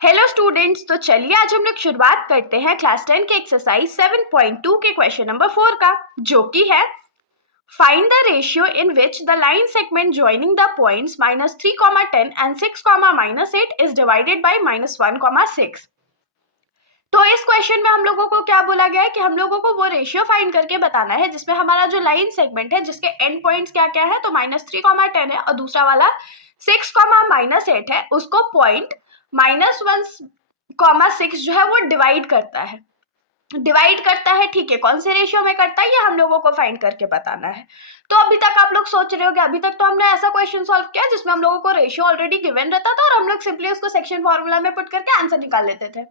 Hello students, तो चलिए आज हम लोग शुरुआत करते हैं क्लास 10 के एक्सरसाइज 7.2 के क्वेश्चन नंबर 4 का, जो कि है find the ratio in which the line segment joining the points -3, 10 and 6, -8 is divided by -1, 6। तो इस क्वेश्चन में हम लोगों को क्या बोला गया है कि हम लोगों को वो रेशियो फाइंड करके बताना है जिसमें हमारा जो लाइन सेगमेंट है जिसके एंड पॉइंट्स क्या क्या है, तो -3, 10 है और दूसरा वाला 6, -8 है, उसको पॉइंट -1, 6 जो है वो डिवाइड करता है। ठीक है, कौन से रेशियो में करता है ये हम लोगों को फाइंड करके बताना है। तो अभी तक आप लोग सोच रहे हो कि अभी तक तो हमने ऐसा क्वेश्चन सॉल्व किया जिसमें हम लोगों को रेशियो ऑलरेडी गिवन रहता था और हम लोग सिंपली उसको सेक्शन फॉर्मूला में पुट करके आंसर निकाल लेते थे।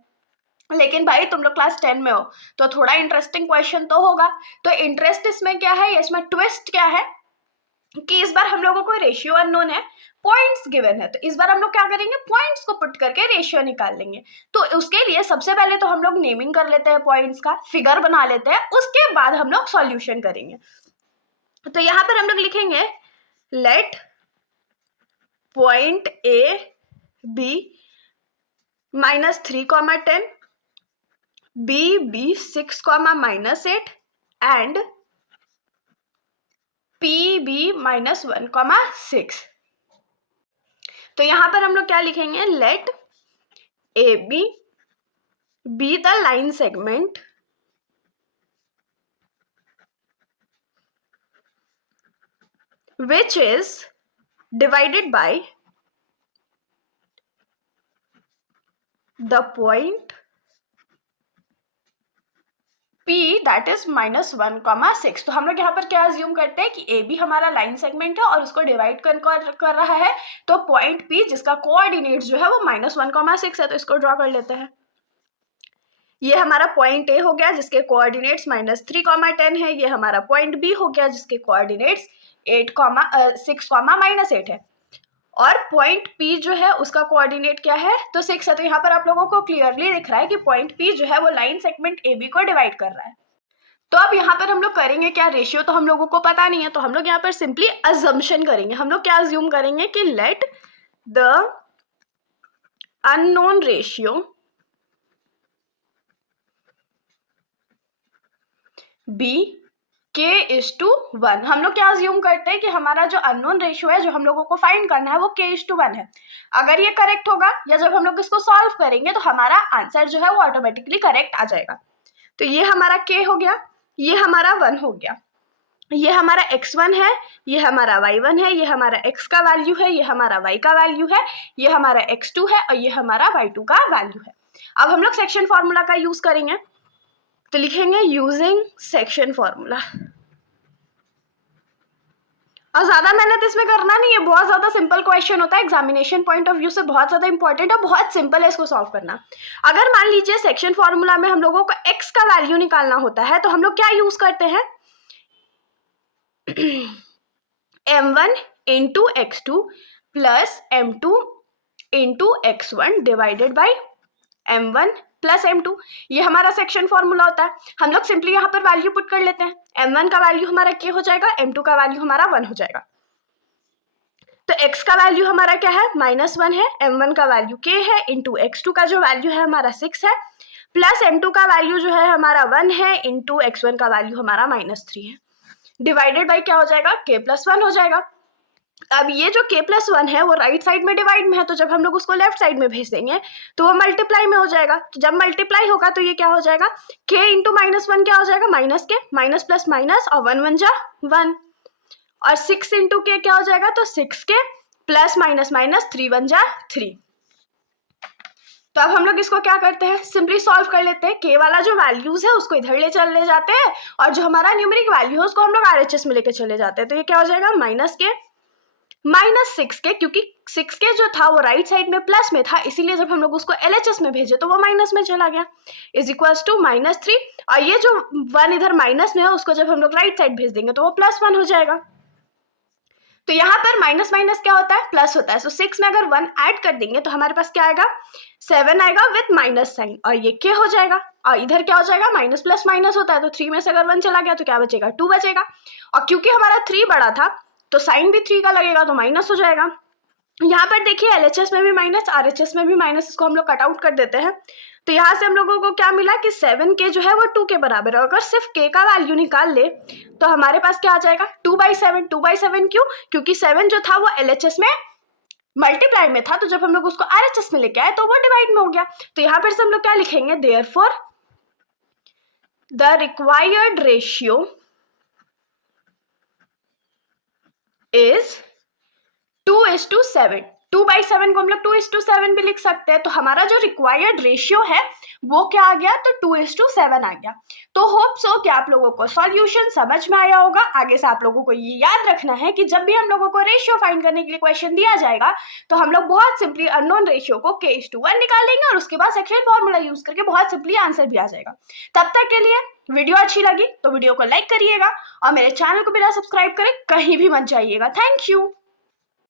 लेकिन भाई तुम लोग क्लास 10 में हो तो थोड़ा इंटरेस्टिंग क्वेश्चन तो होगा। तो इंटरेस्ट इसमें क्या है, इसमें ट्विस्ट क्या है कि इस बार हम लोगों को रेशियो अननोन है, पॉइंट्स गिवन है, तो इस बार हम लोग क्या करेंगे, पॉइंट्स को पुट करके रेशियो निकाल लेंगे। तो उसके लिए सबसे पहले तो हम लोग नेमिंग कर लेते हैं पॉइंट्स का, फिगर बना लेते हैं, उसके बाद हम लोग सॉल्यूशन करेंगे। तो यहाँ पर हम लोग लिखेंगे let point A B -3, 10, B 6, -8 and PB -1, 6। तो यहां पर हम लोग क्या लिखेंगे, let AB be the line segment which is divided by the point P that is -1, 6। तो हम लोग यहाँ पर क्या अज्यूम करते हैं कि ए बी हमारा लाइन सेगमेंट है और उसको डिवाइड कर रहा है, तो पॉइंट P जिसका कोऑर्डिनेट जो है वो -1, 6 है, तो इसको ड्रॉ कर लेते हैं। ये हमारा पॉइंट ए हो गया जिसके कोऑर्डिनेट्स -3, 10 है, ये हमारा पॉइंट बी हो गया जिसके कोऑर्डिनेट्स 6, -8 है, और पॉइंट P जो है उसका कोऑर्डिनेट क्या है, तो 6 है। तो यहाँ पर आप लोगों को क्लियरली दिख रहा है कि पॉइंट P जो है वो लाइन सेगमेंट AB को डिवाइड कर रहा है। तो अब यहाँ पर हम लोग करेंगे क्या, रेशियो तो हम लोगों को पता नहीं है, तो हम लोग यहाँ पर सिंपली अजम्पशन करेंगे। हम लोग क्या अज्यूम करेंगे कि let the unknown ratio be K:1। हम लोग क्या अज्यूम करते हैं कि हमारा जो अननोन रेशियो है जो हम लोगों को फाइंड करना है वो K:1 है। अगर ये करेक्ट होगा या जब हम लोग इसको सॉल्व करेंगे तो हमारा आंसर जो है वो ऑटोमेटिकली करेक्ट आ जाएगा। तो ये हमारा K हो गया, ये हमारा 1 हो गया, ये हमारा x1 है, ये हमारा y1 है, ये हमारा x का वैल्यू है, ये हमारा y का वैल्यू है, ये हमारा x2 है और ये हमारा y2 का वैल्यू है। अब हम लोग सेक्शन फॉर्मूला का यूज करेंगे, तो लिखेंगे यूजिंग सेक्शन फॉर्मूला। और ज्यादा मेहनत इसमें करना नहीं है, बहुत ज्यादा सिंपल क्वेश्चन होता है, एग्जामिनेशन पॉइंट ऑफ व्यू से बहुत ज्यादा इंपॉर्टेंट है, बहुत सिंपल है इसको सॉल्व करना। अगर मान लीजिए सेक्शन फॉर्मूला में हम लोगों को x का वैल्यू निकालना होता है तो हम लोग क्या यूज करते हैं, m1 into x2 plus m2 into x1 divided by m1 plus m2। ये हमारा सेक्शन फॉर्मूला होता है। हम लोग सिंपली यहाँ पर वैल्यू पुट कर लेते हैं, m1 का वैल्यू हमारा k हो जाएगा, m2 का वैल्यू हमारा 1 हो जाएगा। तो x का वैल्यू हमारा क्या है, -1 है, m1 का वैल्यू k है, इंटू x2 का जो वैल्यू है हमारा 6 है, प्लस m2 का वैल्यू जो है हमारा 1 है, इंटू x1 का वैल्यू हमारा -3 है, डिवाइडेड बाई क्या हो जाएगा, k+1 हो जाएगा। अब ये जो k+1 है वो राइट साइड में डिवाइड में है, तो जब हम लोग उसको लेफ्ट साइड में भेज देंगे तो वो मल्टीप्लाई में हो जाएगा। तो जब मल्टीप्लाई होगा तो ये क्या हो जाएगा, k इंटू -1 क्या हो जाएगा, -k, माइनस प्लस माइनस और 1 1 जा 1, और 6 इंटू k क्या हो जाएगा, तो 6k प्लस माइनस माइनस 3 1 जा 3। तो अब हम लोग इसको क्या करते हैं, सिंपली सॉल्व कर लेते हैं। k वाला जो वैल्यूज है उसको इधर ले चले जाते हैं और जो हमारा न्यूमेरिक वैल्यू है उसको हम लोग RHS में लेके चले जाते हैं। तो ये क्या हो जाएगा, -k -6k, क्योंकि 6k जो था वो राइट साइड में प्लस में था, इसीलिए जब हम लोग उसको LHS में भेजे तो वो माइनस में चला गया, इज इक्वल्स टू -3। और ये जो 1 इधर माइनस में है उसको जब हम लोग राइट साइड भेज देंगे तो वो +1 हो जाएगा। तो यहाँ पर माइनस माइनस क्या होता है, प्लस होता है। सो 6 में अगर 1 ऐड कर देंगे तो हमारे पास क्या आएगा, 7 आएगा विथ माइनस साइन, और ये k हो जाएगा, और इधर क्या हो जाएगा, माइनस प्लस माइनस होता है, तो 3 में से अगर 1 चला गया तो क्या बचेगा, 2 बचेगा। और क्योंकि हमारा 3 बड़ा था तो साइन भी 3 का लगेगा तो माइनस हो जाएगा। यहाँ पर देखिए LHS में भी माइनस, RHS में भी माइनस, इसको हम लोग कट आउट कर देते हैं। तो यहाँ से हम लोगों को क्या मिला कि 7k जो है वो 2 के बराबर है। अगर सिर्फ k का वैल्यू निकाल ले तो हमारे पास क्या आ जाएगा 2/7। 2/7 क्यों? क्योंकि 7 जो था वो LHS में मल्टीप्लाई में था, तो जब हम लोग उसको RHS में लेके आए तो वो डिवाइड में हो गया। तो यहाँ पर से हम लोग क्या लिखेंगे, therefore the required ratio is 2:7। 2/7 को हम लोग 2:7 भी लिख सकते हैं। तो हमारा जो रिक्वायर्ड रेशियो है वो क्या आ गया, तो 2:7 आ गया। तो होप सो कि आप लोगों को सॉल्यूशन समझ में आया होगा। आगे से आप लोगों को ये याद रखना है कि जब भी हम लोगों को रेशियो फाइंड करने के लिए क्वेश्चन दिया जाएगा तो हम लोग बहुत सिंपली अननोन रेशियो को k:1 निकालेंगे और उसके बाद सेक्शन फॉर्मूला यूज करके बहुत सिंपली आंसर भी आ जाएगा। तब तक के लिए वीडियो अच्छी लगी तो वीडियो को लाइक करिएगा और मेरे चैनल को बिना सब्सक्राइब करे कहीं भी मत जाइएगा। Thank you.